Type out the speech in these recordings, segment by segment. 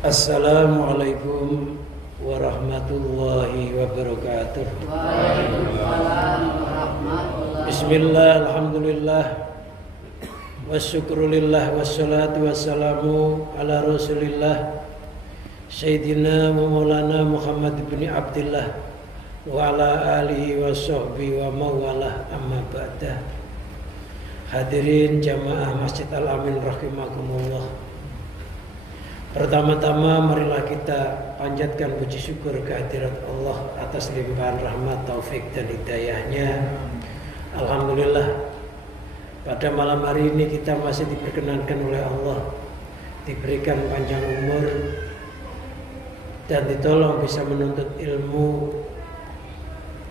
Assalamualaikum warahmatullahi wabarakatuh. Waalaikumsalam warahmatullahi. Bismillah, alhamdulillah, wasyukrulillah, wassalatu wassalamu ala rasulillah Sayyidina wa maulana Muhammad bin Abdillah wa ala alihi wa sahbihi wa mawalah, amma ba'dah. Hadirin jamaah Masjid Al-Amin rahimakumullah. Pertama-tama marilah kita panjatkan puji syukur kehadirat Allah atas limpahan rahmat, taufik dan hidayahnya. Alhamdulillah, pada malam hari ini kita masih diperkenankan oleh Allah, diberikan panjang umur dan ditolong bisa menuntut ilmu,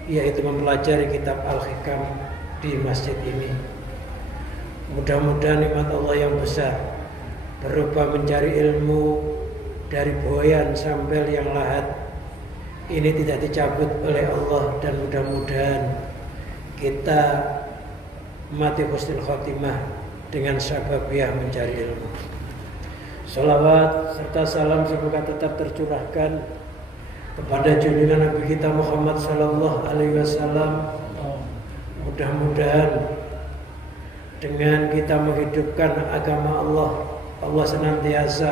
yaitu mempelajari kitab Al-Hikam di masjid ini. Mudah-mudahan nikmat Allah yang besar berupa mencari ilmu dari boyan sampai yang lahat ini tidak dicabut oleh Allah, dan mudah-mudahan kita mati husnul khotimah dengan sababiah mencari ilmu. Salawat serta salam semoga tetap tercurahkan kepada junjungan Nabi kita Muhammad sallallahu alaihi wasallam. Mudah-mudahan dengan kita menghidupkan agama Allah, Allah senantiasa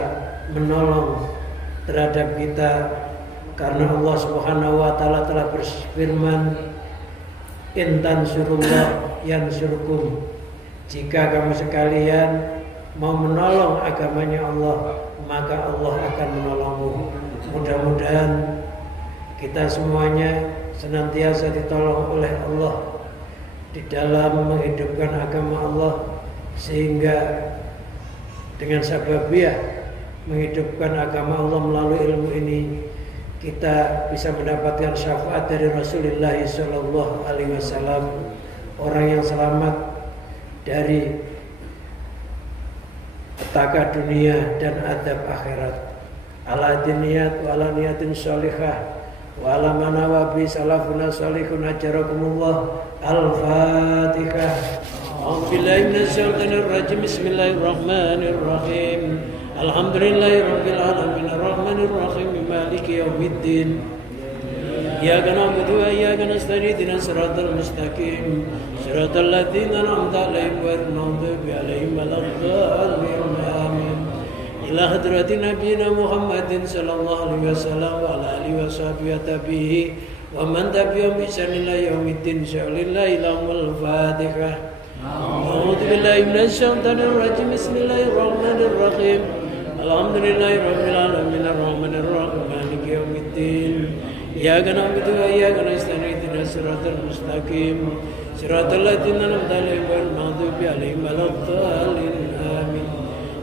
menolong terhadap kita, karena Allah Subhanahu wa taala telah berfirman, in tansurullah yansurkum, jika kamu sekalian mau menolong agamanya Allah, maka Allah akan menolongmu. Mudah-mudahan kita semuanya senantiasa ditolong oleh Allah di dalam menghidupkan agama Allah, sehingga dengan sababiah menghidupkan agama Allah melalui ilmu ini kita bisa mendapatkan syafaat dari Rasulullah sallallahu alaihi wasallam, orang yang selamat dari petaka dunia dan adab akhirat. Ala diniyat wa ala niyatin sholihah wa ala manawabi salafuna sholihun ajarakumullah. Al-Fatihah. A'udzubillahi minasyaitonir rajim. Bismillahirrahmanirrahim. Alhamdulillahirabbil alamin arrahmanir rahim maliki yaumiddin. Iyyaka na'budu wa iyyaka nasta'in ihdinas siratal mustaqim siratal ladzina an'amta 'alaihim ghairil maghdubi 'alaihim waladdallin. Amin. Ila hadratin nabiyina Muhammadin sallallahu alaihi wasallam wa ala alihi washabihi wa tabihi wa man tabi'ahum bi ihsan ila yaumiddin. Bismillahil Fatihah. A'udzu billahi minasyaitonir rajim. Bismillahir rahim. Alhamdulillahirabbil alamin arrahmanir rahim maliki yaumiddin. Iyyaka na'budu wa iyyaka nasta'in ihdinas siratal mustaqim siratal ladzina an'amta 'alaihim ghairil maghdubi 'alaihim waladdallin. Amin.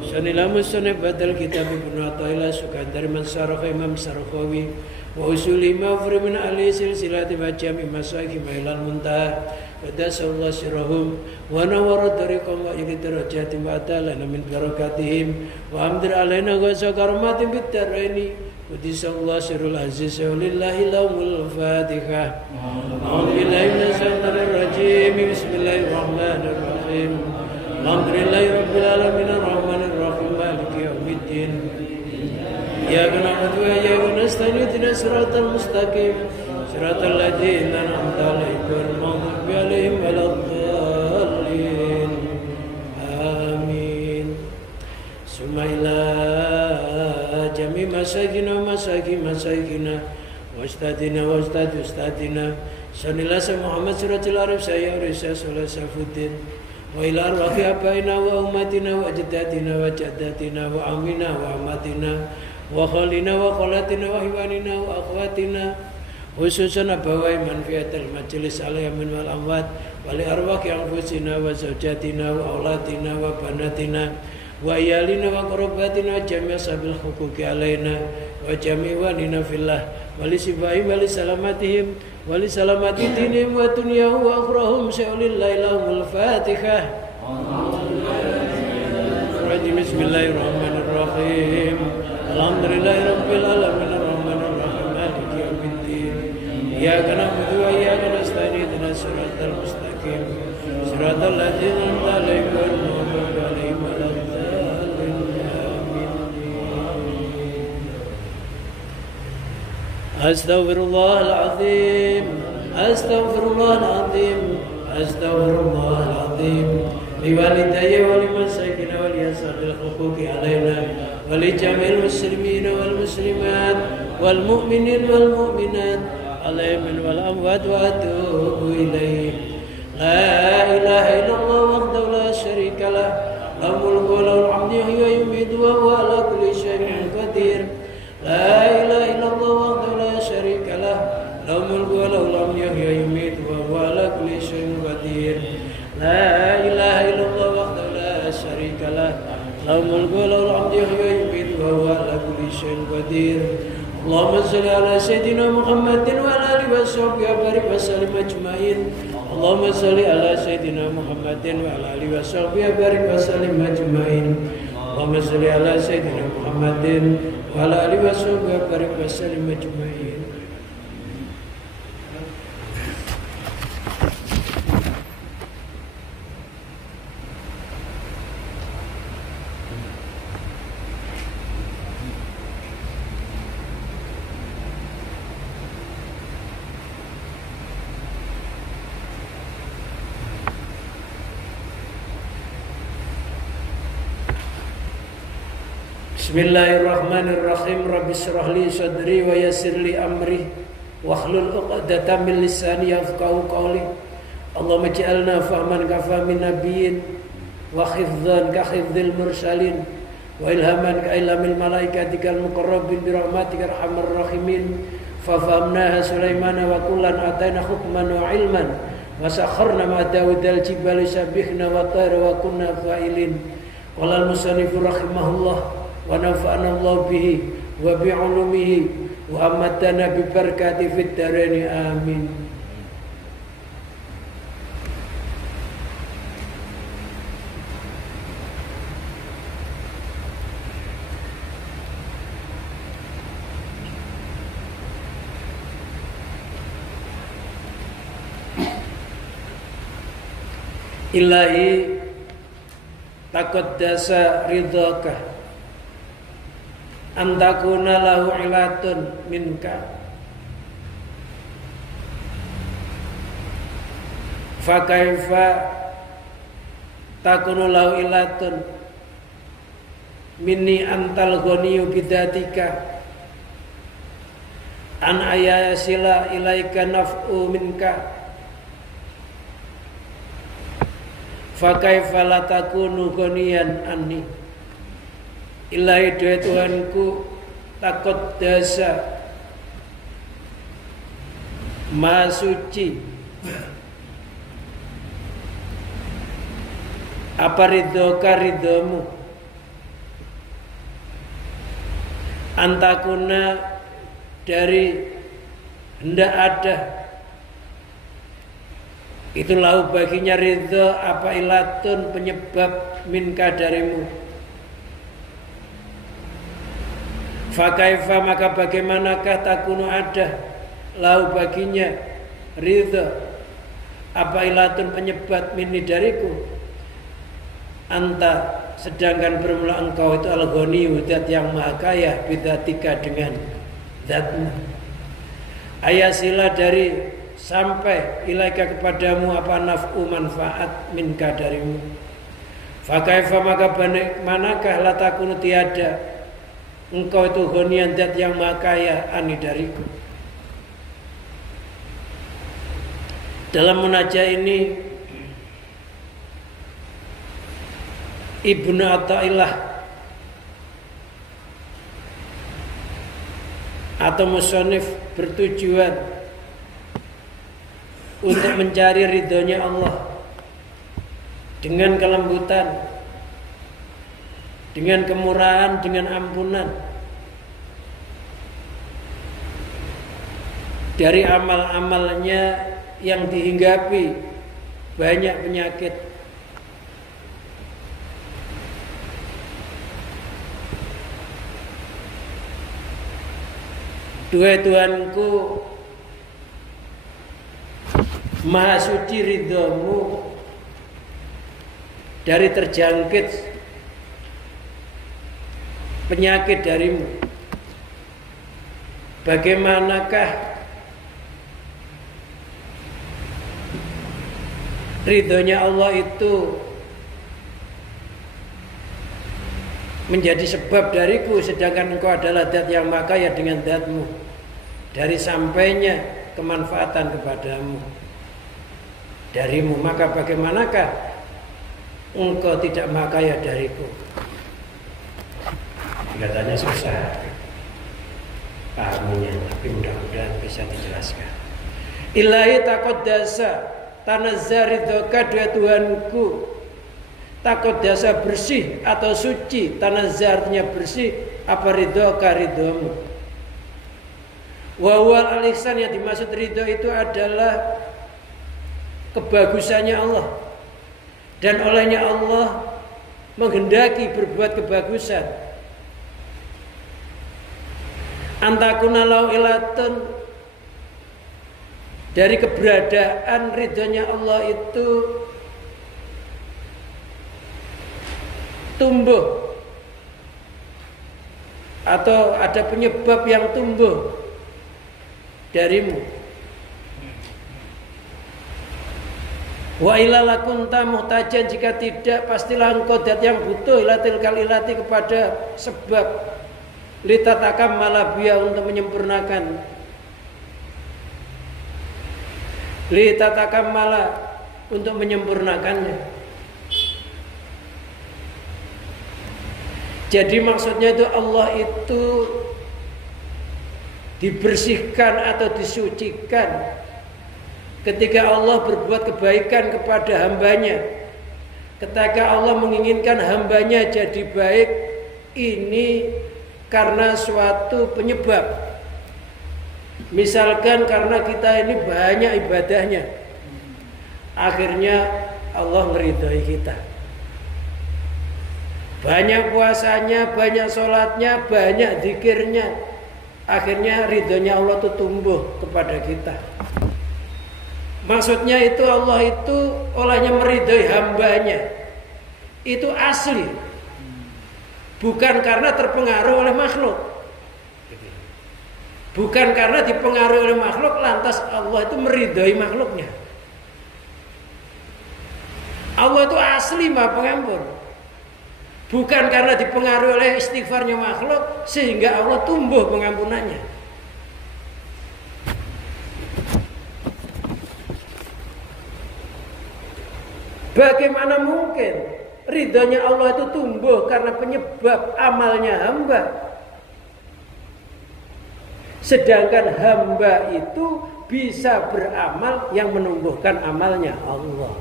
Sanila musannif badal kitab Ibnu Athaillah Sukandar Mansarah Imam Sarqawi wa usuli ma'fur min ahli silsilati wa jami' masaiki mailal muntaha pada sallallahu sirahum wa nawara tariqam wa ili darajatim wa ta'ala min barakatihim wa amdir alaina wa sakaramatim bitaraini wa sallallahu sirul aziz walillahi lahumul fatihah. A'udzubillahi minasyaitonir rajim. Bismillahirrahmanirrahim. Alhamdulillahirabbil alamin arrahmanir rahim maliki yaumiddin. Iyyaka na'budu wa iyyaka nasta'in ihdinas siratal mustaqim siratal ladzina an'amta 'alaihim ghairil maghdubi 'alaihim waladdallin. Amin. Summa ila jami' masakina wa ustadina sanila Muhammad suratul arif saya Risa Saleh Safuddin wa ila arwahi abaina wa ummatina wa jaddatina wa jaddatina wa amina wa amatina wa khalina wa khalatina wa hiwanina wa akhwatina, khususan abawai manfiatul majlis al-yamin wal amwat wa li arwaqi anfusina wa zawjatina wa aulatina wa banatina wa iyalina wa qarabatina wa jami' sabil huquqi alaina wa jami' wanina fillah wa li sifaihim wa li salamatihim wa li salamati dinihim wa dunyahum wa akhrahum sya'ulillahi lahumul fatihah. Bismillahirrahmanirrahim. Alhamdulillahirabbil alamin arrahmanir rahim maliki yaumiddin. Iyyaka na'budu wa iyyaka nasta'in ihdinas siratal mustaqim siratal ladzina an'amta 'alaihim ghairil maghdubi 'alaihim waladdallin. Amin. أستغفر الله العظيم أستغفر الله العظيم أستغفر الله العظيم لوالدي ولمساكين وليسر الحقوق علينا ولجميع المسلمين والمسلمات والمؤمنين والمؤمنات عليهم والأموات وأتوب إليه. لا إله إلا الله وحده لا شريك له له الملك وله الحمد يحيي ويميت وهو على كل شيء قدير. لا إله إلا الله وحده لا شريك له له الملك وله الحمد يحيي ويميت وهو على كل شيء قدير. لا إله إلا الله وحده لا شريك له له الملك وله الحمد يحيي ويميت وهو على كل شيء قدير. اللهم صل على سيدنا محمد وعلى آله وصحبه وبارك وسلم أجمعين. اللهم صل على سيدنا محمد وعلى آله وصحبه وبارك وسلم أجمعين. اللهم صل على سيدنا محمد وعلى آله وصحبه وبارك وسلم أجمعين. Bismillahirrahmanirrahim. Rabbi shrah li sadri wa yassir li amri wahlul 'uqdatam min lisani yafqahu qawli. Allahumma ij'alna fahman ka fahmin nabiyyin wa hifdzan ka hifdzil mursalin wa ilhaman ka ilhamil malaikatikal muqarrabin bi rahmatikar arhamar rahimin. Fa fahamnaha Sulaimana wa kullan atayna hukman wa ilman wa sakharna ma Dawudal jibali sabihna wa tayra wa kunna fa'ilin. Qala al-musannifu rahimahullah wa nafa'ana Allah bihi wa bi'ulumihi wa amatana bi barakati fid dharain amin. Ilahi taqaddasa ridhaka antakuna lahu ilatun minka fakaifa takunu lahu ilatun minni antal ghaniyu bidatika an ayasila ilaika naf'u minka fakaifa la takunu ghaniyan anni. Ilahi doa Tuhanku takut dasa maha suci apa ridhoka ridhomu antakuna dari hendak ada itulah baginya ridho apa ilatun penyebab minka darimu. Fakaifa maka bagaimanakah takunu ada lau baginya ridha apa ilatun penyebab minni dariku anta sedangkan bermula engkau itu al-ghani zat yang maha kaya bidatika dengan zatmu ayasila dari sampai ilaika kepadamu apa naf'u manfaat minka darimu. Fakaifa maka bagaimanakah la takunu tiada engkau itu ghaniyan zat yang maha kaya ani dariku. Dalam munajat ini Ibnu Athaillah atau musannif bertujuan untuk mencari ridhonya Allah dengan kelembutan, dengan kemurahan, dengan ampunan dari amal-amalnya yang dihinggapi banyak penyakit. Duhai Tuhanku, maha suci ridhomu dari terjangkit penyakit darimu. bagaimanakah ridhonya Allah itu menjadi sebab dariku, sedangkan engkau adalah zat yang maha kaya dengan zatmu, dari sampainya kemanfaatan kepadamu darimu, maka bagaimanakah engkau tidak maha kaya dariku? Katanya susah pahaminya, tapi mudah-mudahan bisa dijelaskan. Ilahi taqaddasa tanazza ridhoka, dua Tuhanku, taqaddasa bersih atau suci, tanazza artinya bersih, apa ridhoka ridhomu. Wa huwal al-ihsan, yang dimaksud ridho itu adalah kebagusannya Allah, dan olehnya Allah menghendaki berbuat kebagusan. Antakuna lau ilatun, dari keberadaan ridhonya Allah itu tumbuh, atau ada penyebab yang tumbuh darimu. Wa ilala kunta muhtajan, jika tidak pastilah engkau zat yang butuh ilatil kalilati, kepada sebab litatakam malabia, untuk menyempurnakan, litatakam mala, untuk menyempurnakannya. Jadi maksudnya itu Allah itu dibersihkan atau disucikan ketika Allah berbuat kebaikan kepada hambanya. Ketika Allah menginginkan hambanya jadi baik, ini karena suatu penyebab. Misalkan karena kita ini banyak ibadahnya, akhirnya Allah meridhai kita. Banyak puasanya, banyak sholatnya, banyak zikirnya, akhirnya ridhonya Allah itu tumbuh kepada kita. Maksudnya itu Allah itu olehnya meridhai hambanya, itu asli, bukan karena terpengaruh oleh makhluk. Bukan karena dipengaruhi oleh makhluk lantas Allah itu meridhai makhluknya. Allah itu asli Maha Pengampun. Bukan karena dipengaruhi oleh istighfarnya makhluk sehingga Allah tumbuh pengampunannya. Bagaimana mungkin ridhonya Allah itu tumbuh karena penyebab amalnya hamba, sedangkan hamba itu bisa beramal yang menumbuhkan amalnya Allah.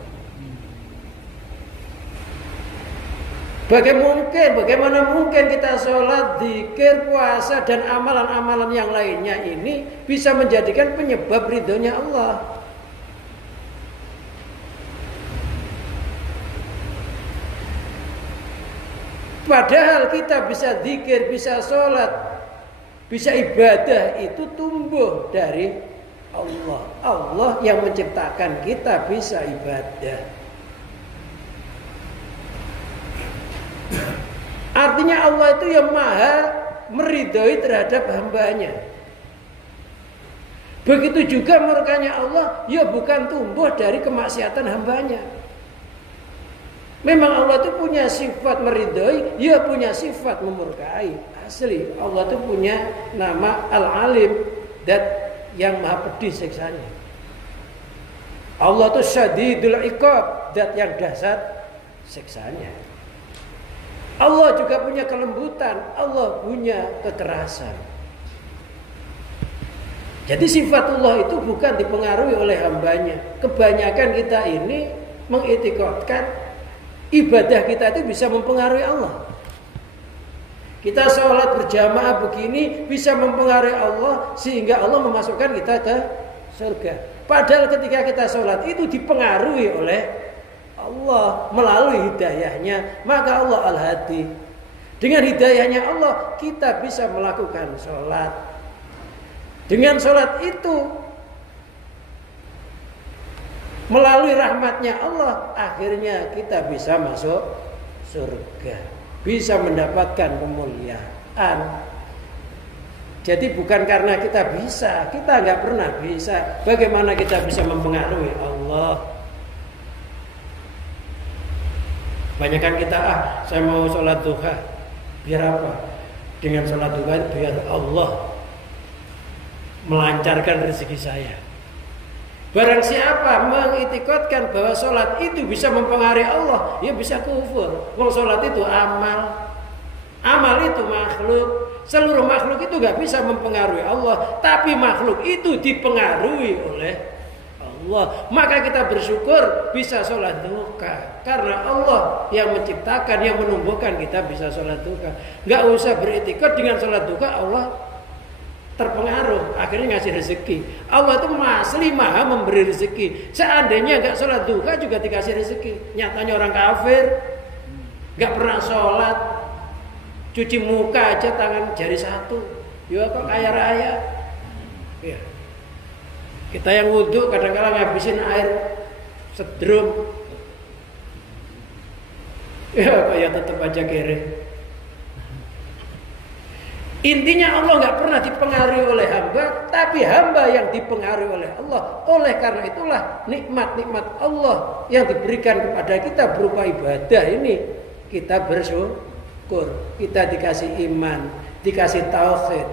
Bagaimana mungkin kita sholat, zikir, puasa, dan amalan-amalan yang lainnya ini bisa menjadikan penyebab ridhonya Allah? Padahal kita bisa zikir, bisa sholat, bisa ibadah, itu tumbuh dari Allah. Allah yang menciptakan kita bisa ibadah. Artinya Allah itu yang maha meridhoi terhadap hambanya. Begitu juga murkanya Allah, ya bukan tumbuh dari kemaksiatan hambanya. Memang Allah itu punya sifat meridhoi, ya punya sifat memurkai. Asli Allah itu punya nama Al-Alim, dat yang maha pedih siksanya. Allah itu Syadidul Iqab, dat yang dahsyat siksanya. Allah juga punya kelembutan, Allah punya kekerasan. Jadi sifat Allah itu bukan dipengaruhi oleh hambanya. Kebanyakan kita ini mengitikadkan ibadah kita itu bisa mempengaruhi Allah. Kita sholat berjamaah begini bisa mempengaruhi Allah sehingga Allah memasukkan kita ke surga. Padahal ketika kita sholat itu dipengaruhi oleh Allah melalui hidayahnya, maka Allah Al-Hadi. Dengan hidayahnya Allah kita bisa melakukan sholat. Dengan sholat itu melalui rahmatnya Allah akhirnya kita bisa masuk surga, bisa mendapatkan kemuliaan. Jadi bukan karena kita bisa, kita nggak pernah bisa. Bagaimana kita bisa mempengaruhi Allah? Banyakan kita, saya mau sholat duha, biar apa? Dengan sholat duha biar Allah melancarkan rezeki saya. Barang siapa mengitikadkan bahwa sholat itu bisa mempengaruhi Allah, ya bisa kufur. Wong sholat itu amal, amal itu makhluk. Seluruh makhluk itu gak bisa mempengaruhi Allah, tapi makhluk itu dipengaruhi oleh Allah. Maka kita bersyukur bisa sholat duha, karena Allah yang menciptakan, yang menumbuhkan kita bisa sholat duha. Gak usah beritikad dengan sholat duha Allah terpengaruh, akhirnya ngasih rezeki. Allah itu asli maha memberi rezeki. Seandainya gak sholat duha juga dikasih rezeki. Nyatanya orang kafir gak pernah sholat, cuci muka aja tangan jari satu, ya kok kaya raya. Ya. Kita yang wudhu kadang-kadang ngabisin air sedrum, ya kok ya tetap aja kere. Intinya Allah nggak pernah dipengaruhi oleh hamba, tapi hamba yang dipengaruhi oleh Allah. Oleh karena itulah nikmat-nikmat Allah yang diberikan kepada kita berupa ibadah ini kita bersyukur. Kita dikasih iman, dikasih tauhid,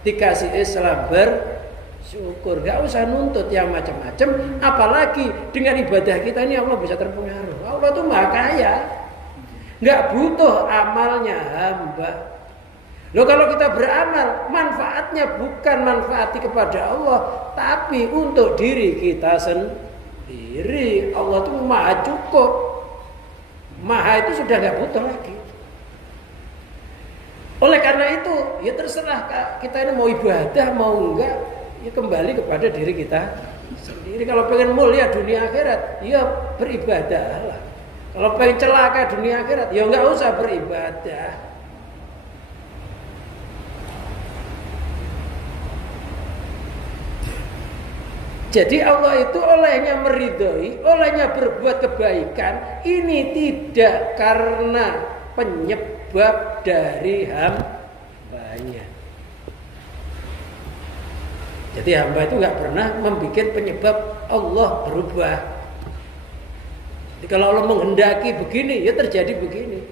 dikasih Islam, bersyukur. Gak usah nuntut yang macam-macam. Apalagi dengan ibadah kita ini Allah bisa terpengaruh. Allah itu maha kaya, gak butuh amalnya hamba. Loh, kalau kita beramal, manfaatnya bukan manfaati kepada Allah, tapi untuk diri kita sendiri. Allah itu maha cukup, maha itu sudah gak butuh lagi. Oleh karena itu, ya terserah kita ini mau ibadah mau enggak, ya kembali kepada diri kita sendiri. Kalau pengen mulia dunia akhirat, ya beribadahlah. Kalau pengen celaka dunia akhirat, ya enggak usah beribadah. Jadi Allah itu olehnya meridhoi, olehnya berbuat kebaikan, ini tidak karena penyebab dari hambanya. Jadi hamba itu nggak pernah membuat penyebab Allah berubah. Jadi kalau Allah menghendaki begini, ya terjadi begini.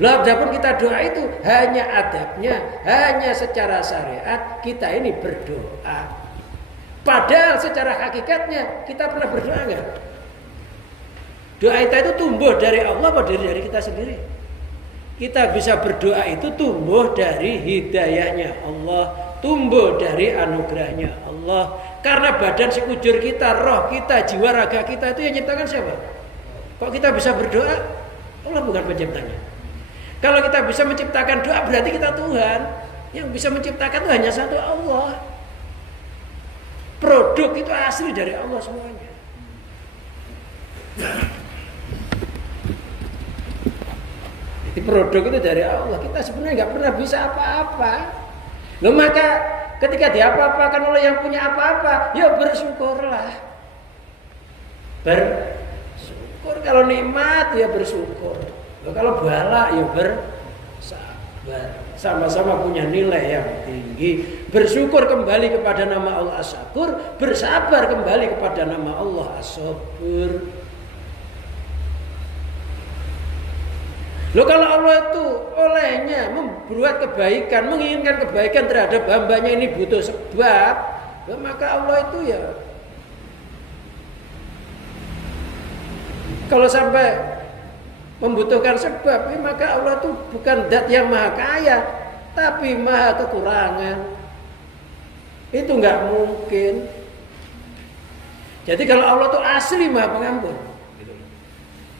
Lah, adapun kita doa itu hanya adabnya, hanya secara syariat kita ini berdoa. Padahal secara hakikatnya kita pernah berdoa nggak? Doa kita itu tumbuh dari Allah atau dari kita sendiri? Kita bisa berdoa itu tumbuh dari hidayahnya Allah, tumbuh dari anugerahnya Allah. Karena badan sekujur kita, roh kita, jiwa raga kita itu yang nyiptakan siapa? Kok kita bisa berdoa? Allah bukan penciptanya. Kalau kita bisa menciptakan doa berarti kita Tuhan. Yang bisa menciptakan itu hanya satu, Allah. Produk itu asli dari Allah semuanya. Jadi produk itu dari Allah. Kita sebenarnya nggak pernah bisa apa-apa. Loh, maka ketika diapa-apakan oleh yang punya apa-apa, ya bersyukurlah. Bersyukur. Kalau nikmat ya bersyukur. Loh, kalau bala ya bersabar. Sama-sama punya nilai yang tinggi. Bersyukur kembali kepada nama Allah As-Syakur, bersabar kembali kepada nama Allah As-Sabur. Loh, kalau Allah itu olehnya membuat kebaikan, menginginkan kebaikan terhadap hambanya ini butuh sebab, maka Allah itu ya kalau sampai membutuhkan sebab, maka Allah itu bukan zat yang maha kaya, tapi maha kekurangan. Itu nggak mungkin. Jadi kalau Allah itu asli maha pengampun,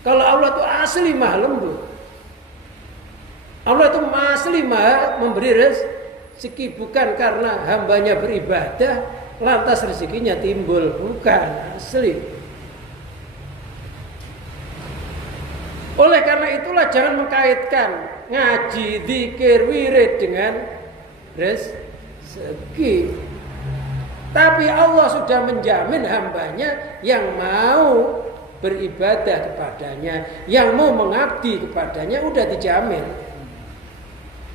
kalau Allah itu asli maha lembut, Allah itu asli maha memberi rezeki, bukan karena hambanya beribadah lantas rezekinya timbul, bukan, asli. Oleh karena itulah jangan mengkaitkan ngaji, zikir, wirid dengan rezeki. Tapi Allah sudah menjamin hambanya yang mau beribadah kepadanya, yang mau mengabdi kepadanya, udah dijamin.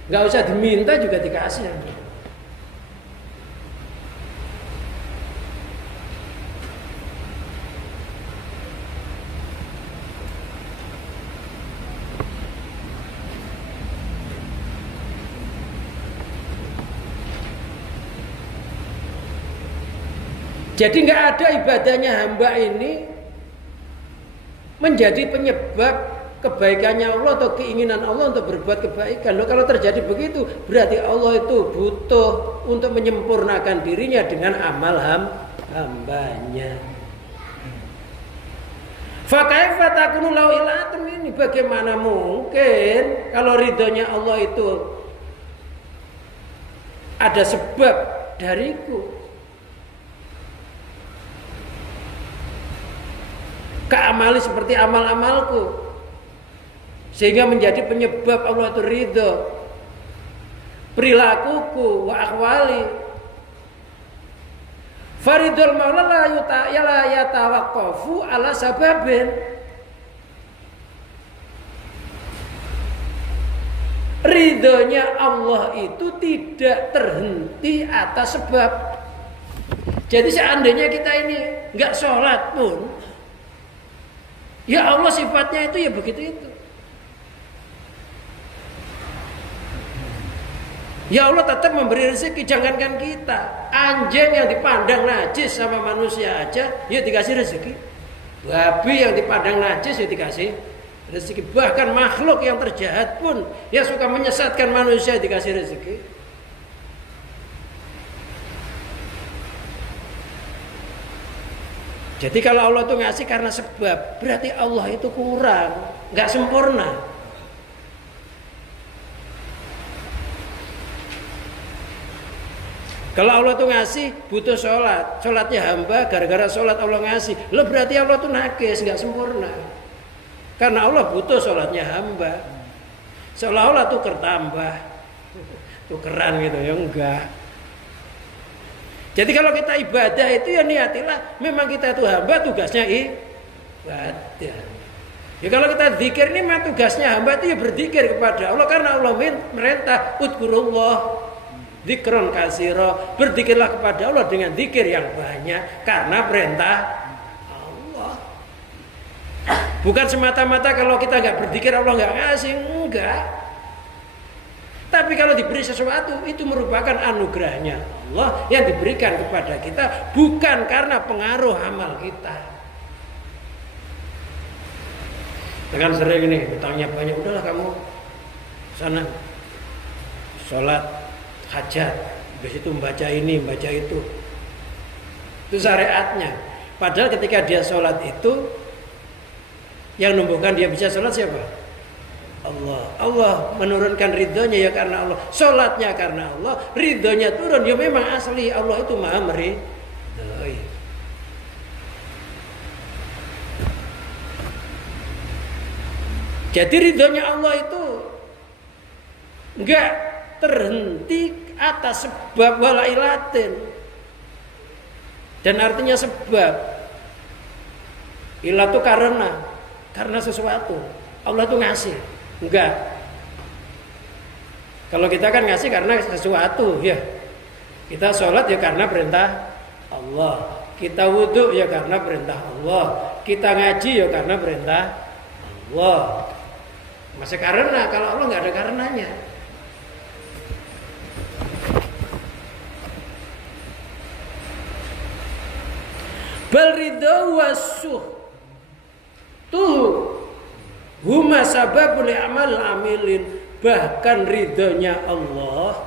Nggak usah diminta juga dikasih. Jadi nggak ada ibadahnya hamba ini menjadi penyebab kebaikannya Allah atau keinginan Allah untuk berbuat kebaikan. Loh, kalau terjadi begitu berarti Allah itu butuh untuk menyempurnakan dirinya dengan amal hambanya. Fakaifa takunu lau ilatum, ini bagaimana mungkin kalau ridhonya Allah itu ada sebab dariku. Keamali seperti amal-amalku sehingga menjadi penyebab Allah itu ridho. Perilakuku wa akhwali faridul maula la yatawaqqafu ala sababin. Ridhonya Allah itu tidak terhenti atas sebab. Jadi seandainya kita ini nggak sholat pun, ya Allah sifatnya itu ya begitu itu. Ya Allah tetap memberi rezeki. Jangankan kita, anjing yang dipandang najis sama manusia aja ya dikasih rezeki. Babi yang dipandang najis ya dikasih rezeki. Bahkan makhluk yang terjahat pun yang suka menyesatkan manusia dikasih rezeki. Jadi kalau Allah itu ngasih karena sebab, berarti Allah itu kurang, nggak sempurna. Kalau Allah tuh ngasih butuh sholat, sholatnya hamba gara-gara sholat Allah ngasih, lo berarti Allah tuh nakis, nggak sempurna. Karena Allah butuh sholatnya hamba. Seolah-olah tuh kertambah, tukeran gitu ya, enggak. Jadi kalau kita ibadah itu ya niatilah, memang kita itu hamba, tugasnya ibadah. Ya kalau kita zikir ini memang tugasnya hamba itu ya berzikir kepada Allah, karena Allah merintah udkurullah dzikron katsira, berzikirlah kepada Allah dengan zikir yang banyak karena perintah Allah. Bukan semata-mata kalau kita nggak berzikir Allah nggak ngasih, enggak. Tapi kalau diberi sesuatu itu merupakan anugerahnya Allah yang diberikan kepada kita, bukan karena pengaruh amal kita. Dengan sering ini utangnya banyak, udahlah kamu sana sholat hajat, habis itu membaca ini, membaca itu. Itu syariatnya. Padahal ketika dia sholat itu, yang numbuhkan dia bisa sholat siapa? Allah. Allah menurunkan ridhonya ya karena Allah. Sholatnya karena Allah, ridhonya turun ya memang asli. Allah itu maha meridhoi. Jadi ridhonya Allah itu enggak terhenti atas sebab wala ilatin. Dan artinya sebab. Ilat itu karena sesuatu. Allah itu ngasih. Enggak. Kalau kita kan ngasih karena sesuatu ya. Kita sholat ya karena perintah Allah. Kita wudhu ya karena perintah Allah. Kita ngaji ya karena perintah Allah. Masih karena, kalau Allah nggak ada karenanya. Bal ridha wasuh tuh huma sababul amal amilin. Bahkan ridhonya Allah,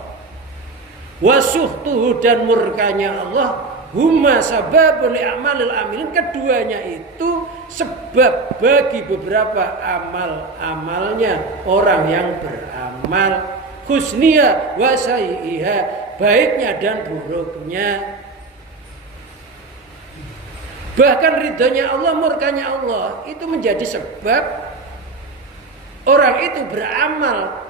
wasuhtuhu dan murkanya Allah, huma sababul amalil amilin. Keduanya itu sebab bagi beberapa amal-amalnya orang yang beramal, husniya wa sayyiha, baiknya dan buruknya. Bahkan ridhonya Allah, murkanya Allah itu menjadi sebab orang itu beramal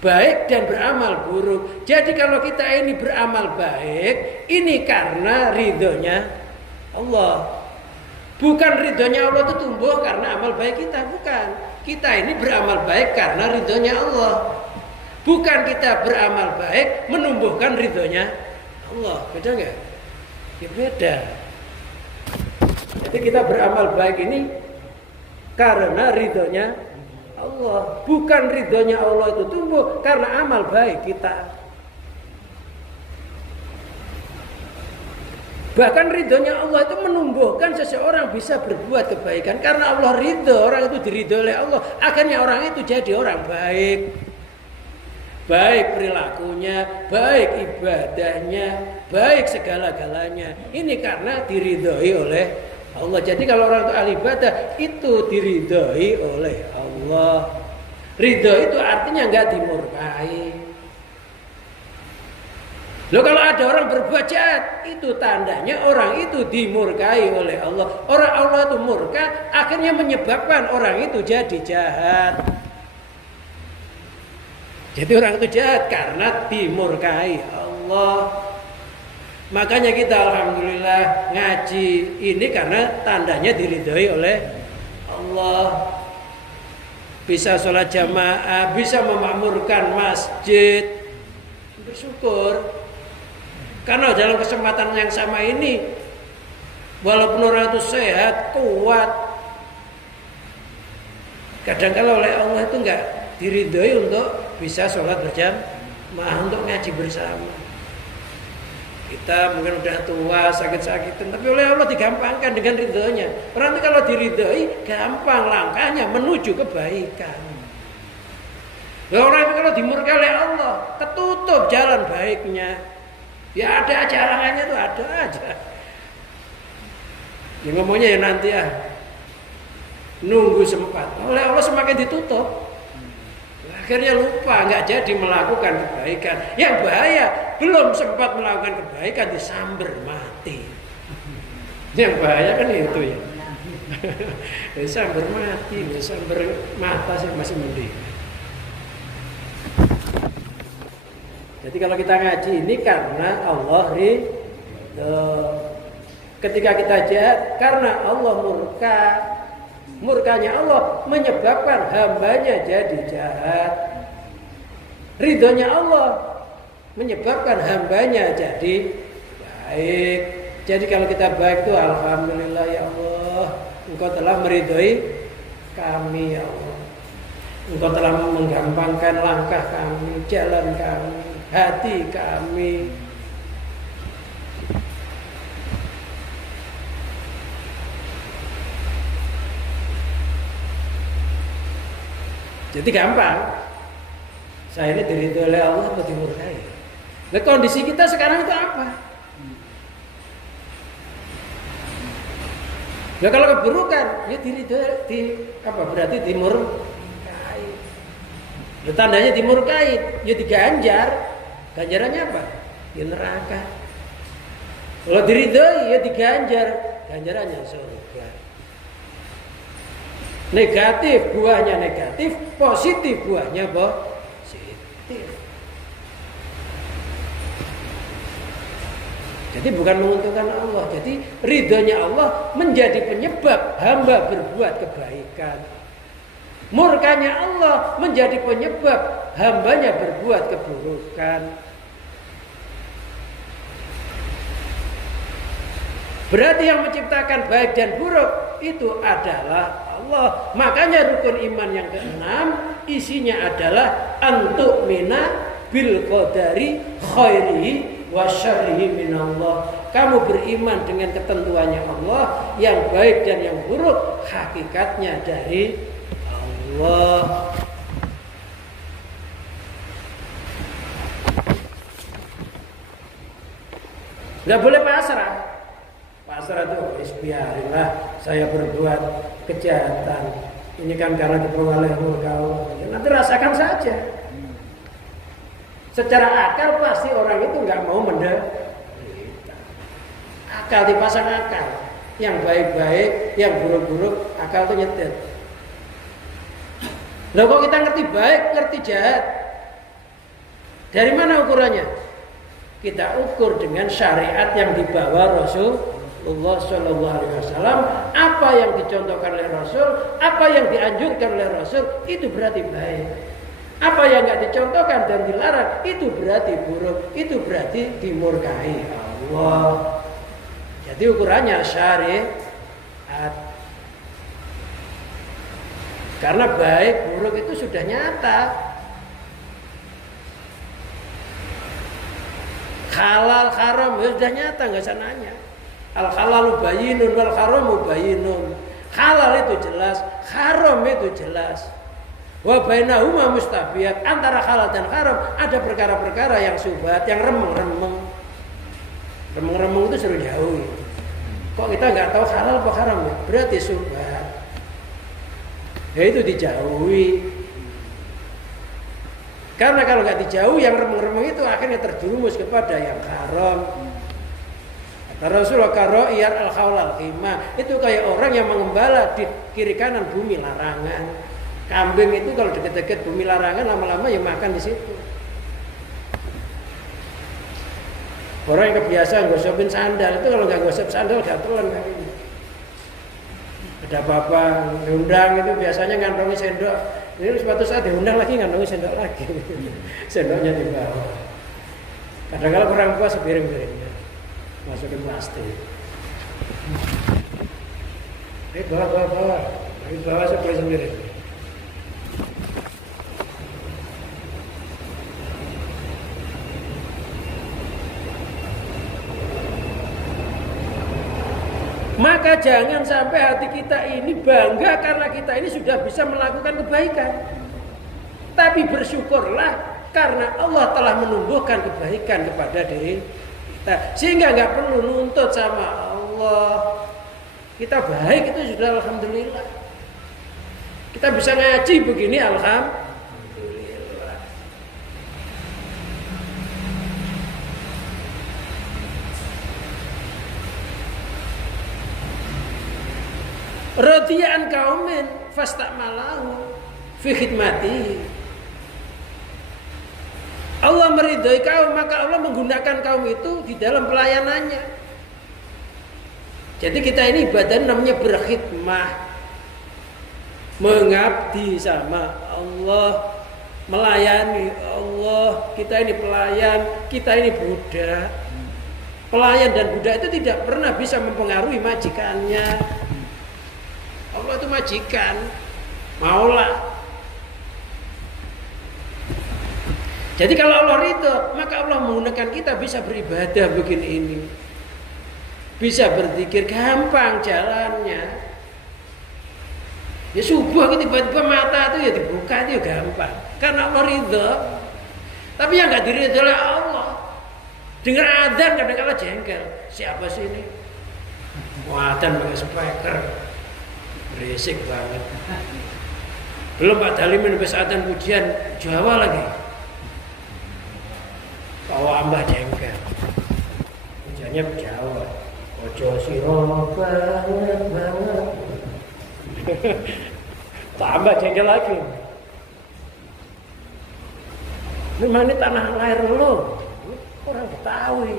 baik dan beramal buruk. Jadi kalau kita ini beramal baik, ini karena ridhonya Allah. Bukan ridhonya Allah itu tumbuh karena amal baik kita, bukan. Kita ini beramal baik karena ridhonya Allah. Bukan kita beramal baik menumbuhkan ridhonya Allah. Beda nggak? Ya beda. Jadi kita beramal baik ini karena ridhonya Allah. Bukan ridhonya Allah itu tumbuh karena amal baik kita. Bahkan ridhonya Allah itu menumbuhkan seseorang bisa berbuat kebaikan. Karena Allah ridho, orang itu diridho oleh Allah. Akhirnya orang itu jadi orang baik. Baik perilakunya, baik ibadahnya, baik segala-galanya. Ini karena diridhoi oleh Allah. Jadi kalau orang itu ahli ibadah, itu diridhoi oleh Allah. Ridho itu artinya enggak dimurkai. Loh kalau ada orang berbuat jahat, itu tandanya orang itu dimurkai oleh Allah. Orang Allah itu murka, akhirnya menyebabkan orang itu jadi jahat. Jadi orang itu jahat karena dimurkai Allah. Makanya kita alhamdulillah ngaji ini karena tandanya diridhoi oleh Allah. Bisa sholat jamaah, bisa memakmurkan masjid. Bersyukur. Karena dalam kesempatan yang sama ini, walaupun orang itu sehat, kuat, kadang-kadang oleh Allah itu enggak diridhoi untuk bisa sholat berjamaah, untuk ngaji bersama. Kita mungkin udah tua, sakit-sakitan, tapi oleh Allah digampangkan dengan ridhonya. Orang itu kalau diridhoi, gampang langkahnya menuju kebaikan. Orang itu kalau dimurkai oleh Allah, ketutup jalan baiknya. Ya ada aja halangannya tuh, ada aja. Ya ngomongnya ya nanti ya. Nunggu sempat. Oleh Allah semakin ditutup. Akhirnya lupa, nggak jadi melakukan kebaikan. Yang bahaya, belum sempat melakukan kebaikan disamber mati. Yang bahaya kan itu ya. Disamber mati, disamber mata sih masih mending. Jadi kalau kita ngaji ini karena Allah ridho. Ketika kita jahat karena Allah murka. Murkanya Allah menyebabkan hambanya jadi jahat. Ridhonya Allah menyebabkan hambanya jadi baik. Jadi kalau kita baik itu alhamdulillah ya Allah, Engkau telah meridhoi kami ya Allah. Engkau telah menggampangkan langkah kami, jalan kami, hati kami. Jadi gampang. Saya ini diridhoi oleh Allah atau dimurkai? Nah, kondisi kita sekarang itu apa? Nah, kalau keburukan, ya diridhoi, berarti dimurkai. Nah, tandanya dimurkai, ya diganjar. Ganjarannya apa? Ya neraka. Kalau diridhoi, ya diganjar. Ganjarannya surga. Negatif buahnya negatif, positif buahnya positif. Jadi bukan menguntungkan Allah. Jadi ridhonya Allah menjadi penyebab hamba berbuat kebaikan. Murkanya Allah menjadi penyebab hambanya berbuat keburukan. Berarti yang menciptakan baik dan buruk itu adalah Allah. Makanya rukun iman yang keenam isinya adalah antu'mina bil qadari khairihi wa syarrihi minallah. Kamu beriman dengan ketentuannya Allah, yang baik dan yang buruk hakikatnya dari Allah. Nggak boleh pasrah. Pasrah itu biarinlah saya berbuat kejahatan. Ini kan karena dipengaruhi oleh Allah. Nanti rasakan saja. Secara akal pasti orang itu nggak mau menderita. Akal dipasang akal. Yang baik-baik, yang buruk-buruk, akal itu nyetir. Loh kok kita ngerti baik, ngerti jahat? Dari mana ukurannya? Kita ukur dengan syariat yang dibawa Rasulullah. Rasulullah Shallallahu Alaihi Wasallam, apa yang dicontohkan oleh Rasul, apa yang dianjurkan oleh Rasul, itu berarti baik. Apa yang nggak dicontohkan dan dilarang, itu berarti buruk, itu berarti dimurkai Allah. Jadi ukurannya syariat. Karena baik buruk itu sudah nyata. Halal haram ya sudah nyata, nggak usah nanya. Al halalu bayyinun wal haramu bayyinun. Halal itu jelas, haram itu jelas. Wa bainahuma mustabihat. Antara halal dan haram ada perkara-perkara yang syubhat, yang remeng-remeng. Remeng-remeng itu suruh jauhi. Kok kita nggak tahu halal apa haram ya? Berarti syubhat. Ya itu dijauhi. Karena kalau nggak dijauhi yang remeng-remeng itu akhirnya terjerumus kepada yang haram. Kata Rasulullah karo'iyar al-khawlal khimah, itu kayak orang yang mengembala di kiri kanan bumi larangan. Kambing itu kalau deket-deket bumi larangan lama-lama ya makan di situ. Orang yang kebiasaan gosopin sandal itu kalau nggak gosip sandal gatelan kakinya. Ada apa-apa diundang itu biasanya ngantongi sendok. Ini suatu saat diundang lagi ngantongi sendok lagi. Sendoknya di bawah. Kadang-kadang kurang puas sepiring-piringnya masukin plastik. Bawa sepiring-piring. Maka jangan sampai hati kita ini bangga karena kita ini sudah bisa melakukan kebaikan. Tapi bersyukurlah karena Allah telah menumbuhkan kebaikan kepada diri kita. Sehingga nggak perlu nuntut sama Allah. Kita baik itu sudah alhamdulillah. Kita bisa ngaji begini alhamdulillah. Radiya'an kaumin fastakmalahu fi khidmatihi. Allah meridhai kaum, maka Allah menggunakan kaum itu di dalam pelayanannya. Jadi kita ini ibadah namanya berkhidmah, mengabdi sama Allah, melayani Allah. Kita ini pelayan, kita ini budak. Pelayan dan budak itu tidak pernah bisa mempengaruhi majikannya. Allah itu majikan, maulah. Jadi kalau Allah ridho, maka Allah menggunakan kita bisa beribadah begini ini. Bisa berzikir, gampang jalannya. Ya subuh tiba-tiba mata itu ya dibuka itu ya gampang. Karena Allah ridho. Tapi yang gak diridho oleh Allah. Dengar adzan kadang-kadang jengkel. Siapa sih ini? Adzan pakai speaker. Berisik banget. Belum Pak Dalimin pesatan pujian Jawa lagi. Bawa ambah jengkel. Pujiannya Jawa. Ojo siro banget. Tambah jengkel lagi. Memang ini tanah lahir lo. Orang Betawi.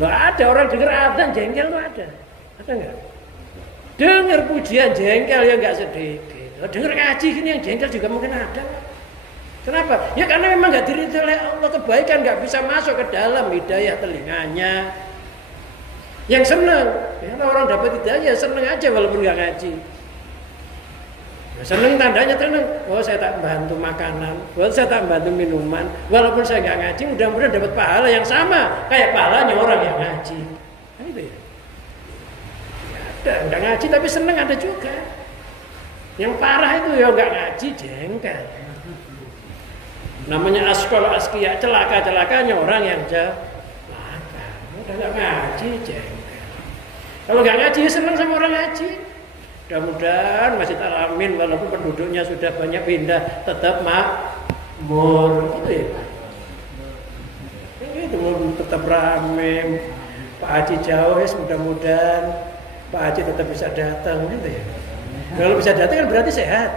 Loh ada orang dengar adzan jengkel tuh ada. Ada enggak? Dengar pujian jengkel ya nggak sedikit. Dengar ngaji ini yang jengkel juga mungkin ada. Kenapa? Ya karena memang nggak diridhoi oleh Allah, kebaikan nggak bisa masuk ke dalam hidayah telinganya. Yang senang, ya orang dapat hidayah senang aja walaupun nggak ngaji. Nah, senang tandanya senang. Oh saya tak bantu makanan, saya tak bantu minuman. Walaupun saya nggak ngaji, mudah-mudahan dapat pahala yang sama kayak pahalanya orang yang ngaji. Nah, itu ya. Udah ngaji tapi seneng ada juga. Yang parah itu ya nggak ngaji jengkel. Namanya askol askia, celaka-celakanya orang yang celaka. Udah nggak ngaji jengkel. Kalau nggak ngaji seneng sama orang ngaji. Mudah-mudahan Masjid Al-Amin walaupun penduduknya sudah banyak pindah tetap makmur gitu ya. Itu tetap rame. Pak Haji jauh ya mudah-mudahan Pak Haji tetap bisa datang gitu ya. Kalau bisa datang kan berarti sehat.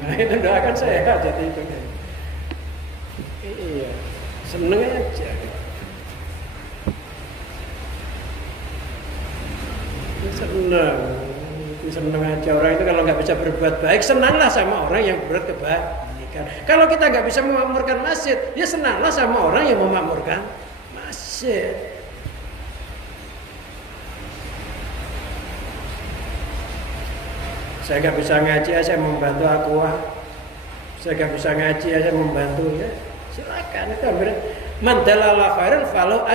Nah, itu doakan sehat jadi itu. Iya, seneng aja. Senang aja. Orang itu kalau nggak bisa berbuat baik, senanglah sama orang yang berbuat kebaikan. Kalau kita nggak bisa memakmurkan masjid, ya senanglah sama orang yang memakmurkan masjid. Saya nggak bisa ngaji, saya membantu Aqua. Saya nggak bisa ngaji, saya membantu, ya silakan. Itu hampir mandalala khairan falau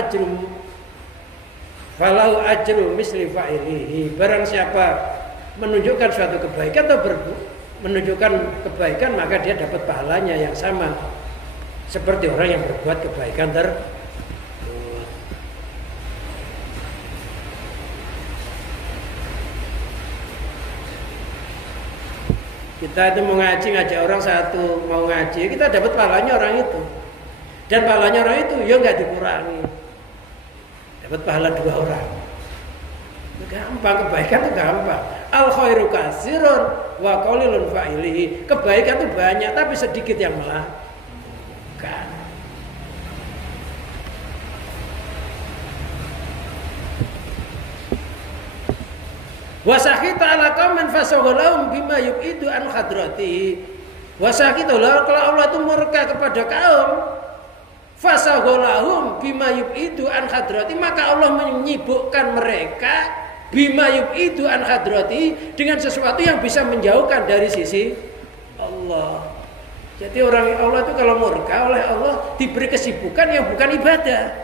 ajru misli fa'ilihi. Barang siapa menunjukkan suatu kebaikan atau menunjukkan kebaikan, maka dia dapat pahalanya yang sama seperti orang yang berbuat kebaikan tersebut. Kita itu mau ngaji orang satu mau ngaji, kita dapat pahalanya orang itu, dan pahalanya orang itu ya nggak dikurangi, dapat pahala 2 orang. Gampang, kebaikan itu gampang. Al khairu katsirun wa qalilun fa'ilihi. Kebaikan itu banyak tapi sedikit yang melakukan. Wasakita ala qaumin fasaghalahum bima yubidu an hadratihi. Wasakita, kalau Allah itu murka kepada kaum, fasaghalahum bima yubidu an hadratihi, maka Allah menyibukkan mereka bima yubidu an hadratihi, dengan sesuatu yang bisa menjauhkan dari sisi Allah. Jadi orang Allah itu kalau murka oleh Allah diberi kesibukan yang bukan ibadah.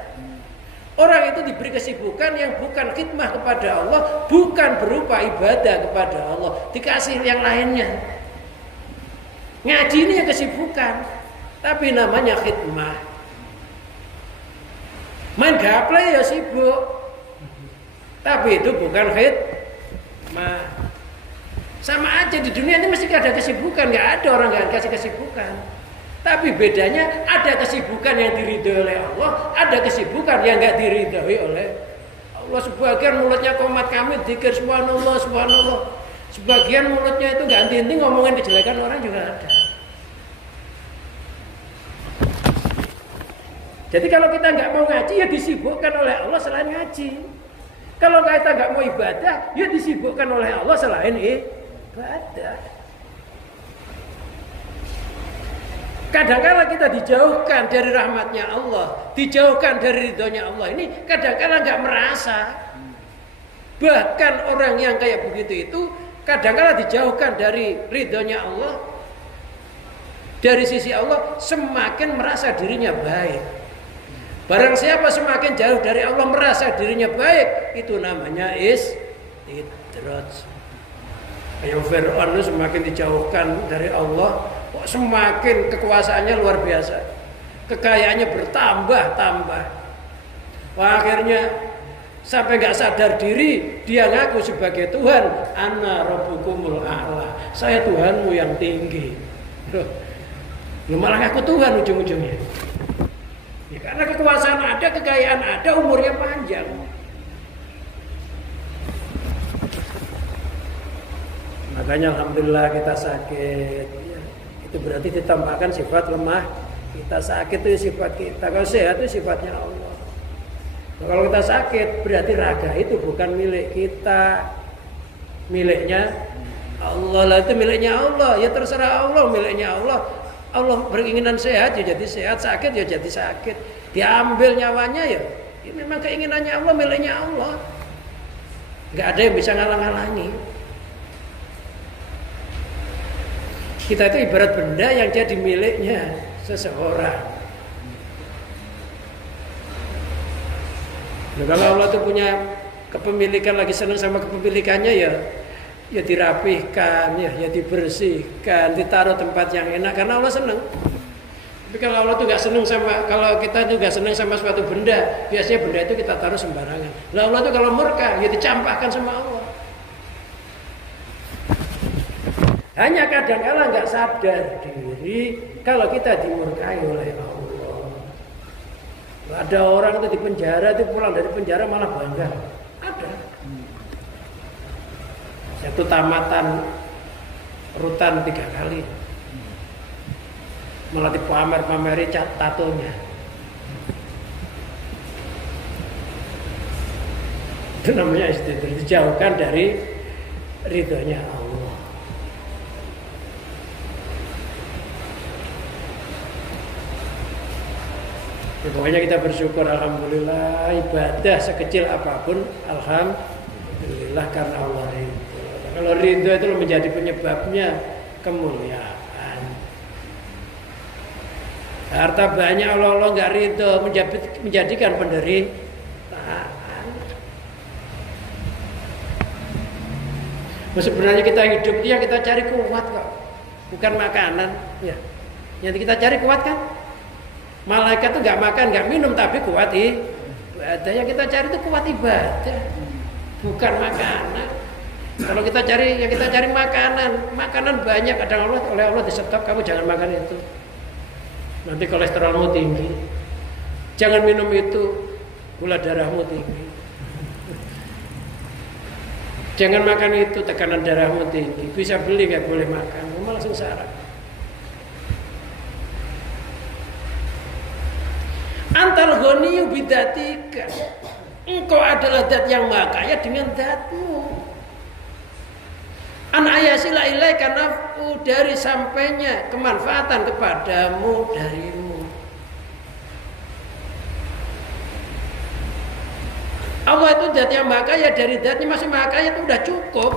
Orang itu diberi kesibukan yang bukan khidmah kepada Allah, bukan berupa ibadah kepada Allah, dikasih yang lainnya. Ngaji ini yang kesibukan, tapi namanya khidmah. Main gaple ya sibuk, tapi itu bukan khidmah. Sama aja di dunia ini mesti ada kesibukan, nggak ada orang nggak kasih kesibukan. Tapi bedanya ada kesibukan yang diridhoi oleh Allah, ada kesibukan yang nggak diridhoi oleh Allah. Sebagian mulutnya komat kami dzikir subhanallah subhanallah, sebagian mulutnya itu nggak henti-henti ngomongin kejelekan orang juga ada. Jadi kalau kita nggak mau ngaji ya disibukkan oleh Allah selain ngaji. Kalau kita nggak mau ibadah ya disibukkan oleh Allah selain ibadah. Kadang-kala kita dijauhkan dari rahmatnya Allah, dijauhkan dari ridhonya Allah. Ini kadang-kala nggak merasa. Bahkan orang yang kayak begitu itu kadang-kala dijauhkan dari ridhonya Allah, dari sisi Allah, semakin merasa dirinya baik. Barang siapa semakin jauh dari Allah merasa dirinya baik, itu namanya istidraj. Yang Fir'aun itu semakin dijauhkan dari Allah, kok semakin kekuasaannya luar biasa, kekayaannya bertambah-tambah. Wah, akhirnya sampai nggak sadar diri dia ngaku sebagai Tuhan. Ana rabbukumul a'la, saya Tuhanmu yang tinggi. Loh, malah ngaku Tuhan ujung-ujungnya. Ya, karena kekuasaan ada, kekayaan ada, umurnya panjang. Makanya alhamdulillah kita sakit. Itu berarti ditampakkan sifat lemah. Kita sakit itu sifat kita. Kalau sehat itu sifatnya Allah. Nah, kalau kita sakit berarti raga itu bukan milik kita, miliknya Allah. Lah itu miliknya Allah. Ya terserah Allah, miliknya Allah. Allah berkeinginan sehat ya jadi sehat, sakit ya jadi sakit. Diambil nyawanya ya memang keinginannya Allah, miliknya Allah. Nggak ada yang bisa ngalang-halangi. Kita itu ibarat benda yang jadi miliknya seseorang. Nah, kalau Allah itu punya kepemilikan, lagi senang sama kepemilikannya ya dirapihkan, ya dibersihkan, ditaruh tempat yang enak karena Allah senang. Tapi kalau Allah itu nggak senang sama, kalau kita juga senang sama suatu benda, biasanya benda itu kita taruh sembarangan. Nah, Allah itu kalau murka ya dicampakkan sama Allah. Hanya kadang-kala nggak sadar diri kalau kita dimurkai oleh Allah. Ada orang itu di penjara, itu pulang dari penjara malah bangga. Ada. Satu tamatan rutan 3 kali, malah dipamer-pameri tatonya. Itu namanya istidlal, dijauhkan dari ridhonya Allah. Ya, pokoknya kita bersyukur, alhamdulillah, ibadah sekecil apapun alhamdulillah karena Allah ridho. Kalau ridho itu menjadi penyebabnya kemuliaan. Harta banyak Allah nggak ridho, menjadikan penderitaan. Sebenarnya kita hidup itu yang kita cari kuat kok, bukan makanan. Ya, yang kita cari kuat kan? Malaikat itu nggak makan, nggak minum, tapi kuat ibadah. Yang kita cari itu kuat ibadah, bukan makanan. Kalau kita cari, yang kita cari makanan banyak. Kadang oleh Allah di-stop, kamu jangan makan itu. Nanti kolesterolmu tinggi. Jangan minum itu, gula darahmu tinggi. Jangan makan itu, tekanan darahmu tinggi. Bisa beli, nggak boleh makan, kamu langsung sengsara. Antal ghaniyu bidatika. Engkau adalah zat yang maha kaya dengan zatmu. An ayasila ilaika naf'u, dari sampainya kemanfaatan kepadamu darimu. Allah itu zat yang maha kaya, dari zatnya masih maha kaya itu udah cukup.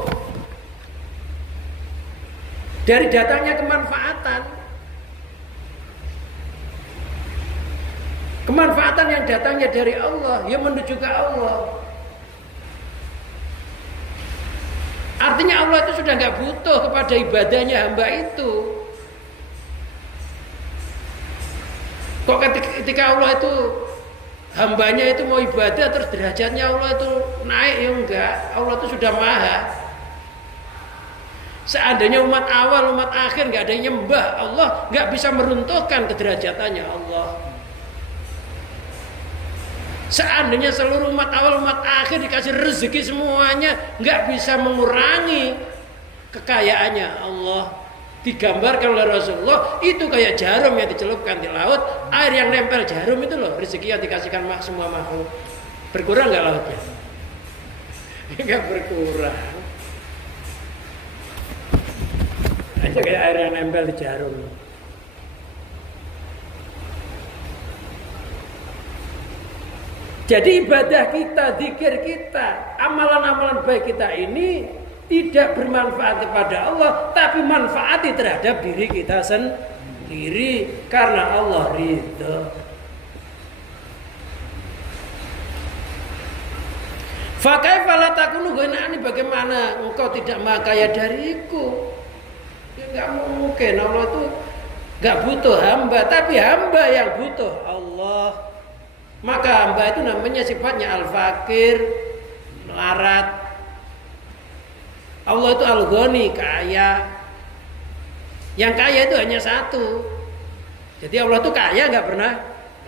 Dari datangnya kemanfaatan. Kemanfaatan yang datangnya dari Allah, yang menuju ke Allah. Artinya Allah itu sudah nggak butuh kepada ibadahnya hamba itu. Kok ketika Allah itu hambanya itu mau ibadah terus derajatnya Allah itu naik, ya enggak. Allah itu sudah maha. Seandainya umat awal, umat akhir nggak ada yang nyembah Allah, nggak bisa meruntuhkan kederajatannya Allah. Seandainya seluruh umat awal, umat akhir dikasih rezeki semuanya, nggak bisa mengurangi kekayaannya Allah. Digambarkan oleh Rasulullah itu kayak jarum yang dicelupkan di laut, air yang nempel jarum itu loh, rezeki yang dikasihkan semua makhluk. Berkurang nggak lautnya? Nggak berkurang. Aja kayak air yang nempel di jarum. Jadi ibadah kita, zikir kita, amalan-amalan baik kita ini tidak bermanfaat kepada Allah, tapi manfaati terhadap diri kita sendiri karena Allah ridho. Fakaifa la takunu ghanani, bagaimana engkau tidak maha kaya dariku? Ya enggak mungkin, Allah itu enggak butuh hamba, tapi hamba yang butuh Allah. Maka hamba itu namanya sifatnya al-fakir, melarat. Allah itu al-ghani, kaya. Yang kaya itu hanya satu. Jadi Allah itu kaya nggak pernah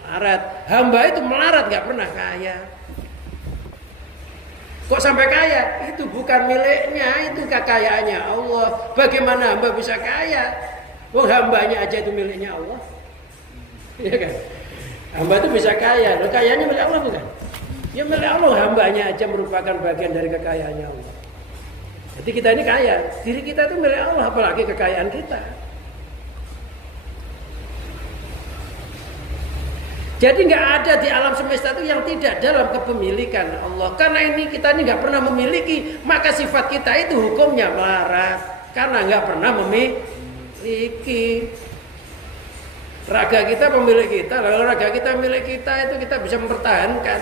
melarat. Hamba itu melarat nggak pernah kaya. Kok sampai kaya? Itu bukan miliknya, itu kekayaannya Allah. Bagaimana hamba bisa kaya? Oh, hambanya aja itu miliknya Allah. Iya kan? Hamba itu bisa kaya, loh, kayanya milik Allah bukan? Ya milik Allah, hambanya aja merupakan bagian dari kekayaannya Allah. Jadi kita ini kaya, diri kita itu milik Allah, apalagi kekayaan kita. Jadi nggak ada di alam semesta itu yang tidak dalam kepemilikan Allah. Karena kita ini nggak pernah memiliki, maka sifat kita itu hukumnya melarat. Karena nggak pernah memiliki. Raga kita pemilik kita, kalau raga kita milik kita itu kita bisa mempertahankan.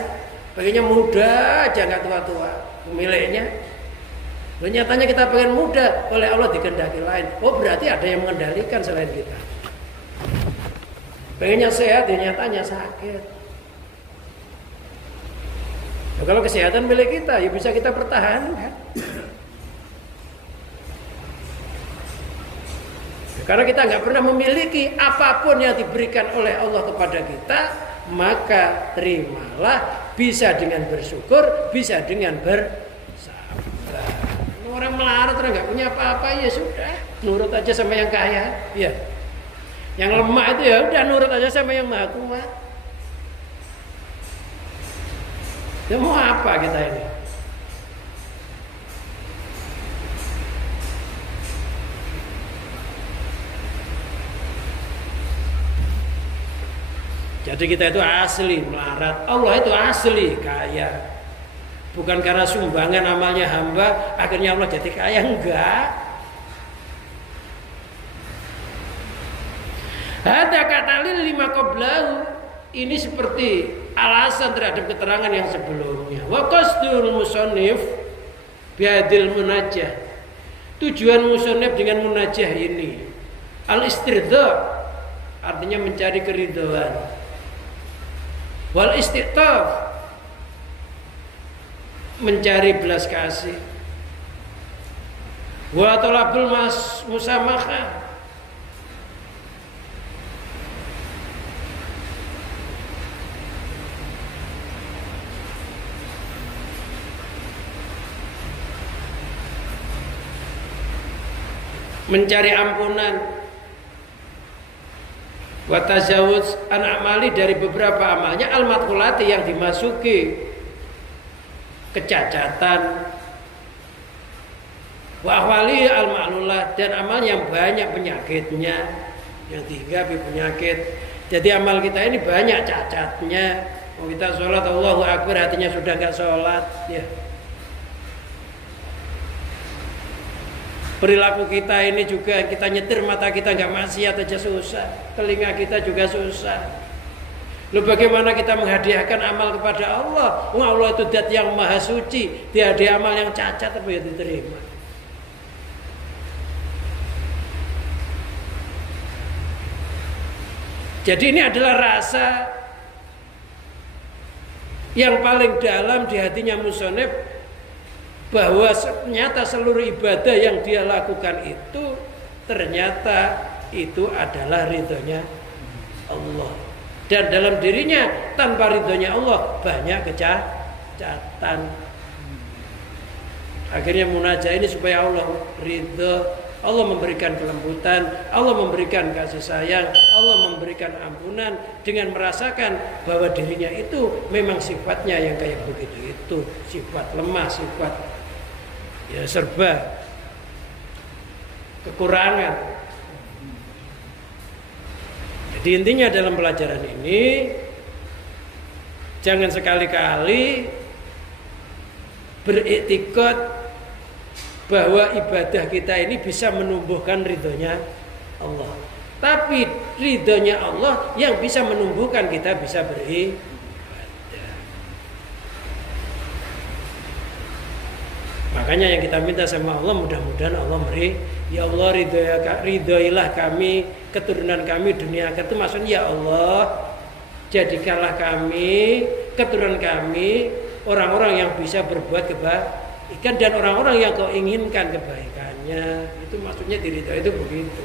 Baginya muda aja nggak tua-tua, pemiliknya. Nyatanya kita pengen muda, oleh Allah dikehendaki lain. Oh berarti ada yang mengendalikan selain kita. Pengennya sehat, ya nyatanya sakit. Nah, kalau kesehatan milik kita, ya bisa kita pertahankan. Karena kita nggak pernah memiliki apapun yang diberikan oleh Allah kepada kita, maka terimalah, bisa dengan bersyukur, bisa dengan bersabar. Orang melarat, orang nggak punya apa-apa, ya sudah, nurut aja sama yang kaya, ya. Yang lemah itu ya udah nurut aja sama yang maha kuat. Ya mau apa kita ini? Jadi kita itu asli melarat, Allah itu asli kaya. Bukan karena sumbangan amalnya hamba akhirnya Allah jadi kaya, enggak. Ada kata lima qablahu, ini seperti alasan terhadap keterangan yang sebelumnya. Wa qasdul musannif biadil munajjah. Tujuan musannif dengan munajjah ini al-istridha, artinya mencari keridhaan. Wal istiqtaf, mencari belas kasih. Wa talabul musamaha, mencari ampunan. Wa tazawuz an amali, dari beberapa amalnya al-madkhulati yang dimasuki kecacatan. Wa ahwali al-ma'lulah, dan amal yang banyak penyakitnya, yang dihinggapi penyakit. Jadi amal kita ini banyak cacatnya. Mau kita sholat Allahu Akbar hatinya sudah enggak sholat ya. Perilaku kita ini juga, kita nyetir mata kita nggak maksiat aja susah, telinga kita juga susah. Lalu bagaimana kita menghadiahkan amal kepada Allah? Allah itu zat yang maha suci, dihadiah amal yang cacat apa ya diterima? Jadi ini adalah rasa yang paling dalam di hatinya musannif, bahwa ternyata seluruh ibadah yang dia lakukan itu ternyata itu adalah ridhonya Allah, dan dalam dirinya tanpa ridhonya Allah banyak kecacatan. Akhirnya munajat ini supaya Allah ridho, Allah memberikan kelembutan, Allah memberikan kasih sayang, Allah memberikan ampunan, dengan merasakan bahwa dirinya itu memang sifatnya yang kayak begitu itu, sifat lemah, sifat ya serba kekurangan. Jadi intinya dalam pelajaran ini, jangan sekali-kali beriktikad bahwa ibadah kita ini bisa menumbuhkan ridhonya Allah. Tapi ridhonya Allah yang bisa menumbuhkan kita bisa beribadah. Makanya yang kita minta sama Allah, mudah-mudahan Allah beri, ya Allah ridhoilah kami, keturunan kami dunia akhir. Itu maksudnya ya Allah, jadikanlah kami, keturunan kami orang-orang yang bisa berbuat kebaikan dan orang-orang yang kau inginkan kebaikannya. Itu maksudnya diridhoi itu begitu.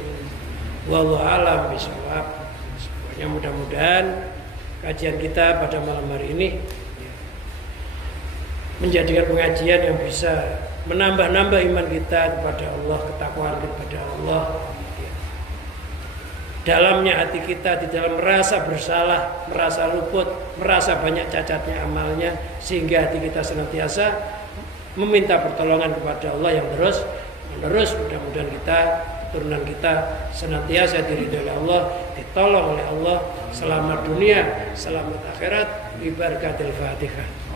Wallahu a'lam bishawab. Semuanya mudah-mudahan kajian kita pada malam hari ini menjadikan pengajian yang bisa menambah-nambah iman kita kepada Allah, ketakwaan kepada Allah. Dalamnya hati kita di dalam merasa bersalah, merasa luput, merasa banyak cacatnya amalnya, sehingga hati kita senantiasa meminta pertolongan kepada Allah yang terus menerus. Mudah-mudahan kita, keturunan kita senantiasa diridhoi oleh Allah, ditolong oleh Allah, selamat dunia, selamat akhirat, bi barakatil Fatihah.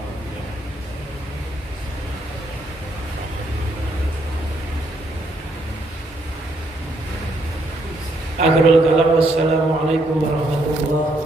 Akhirul kalam, wassalamualaikum warahmatullahi wabarakatuh.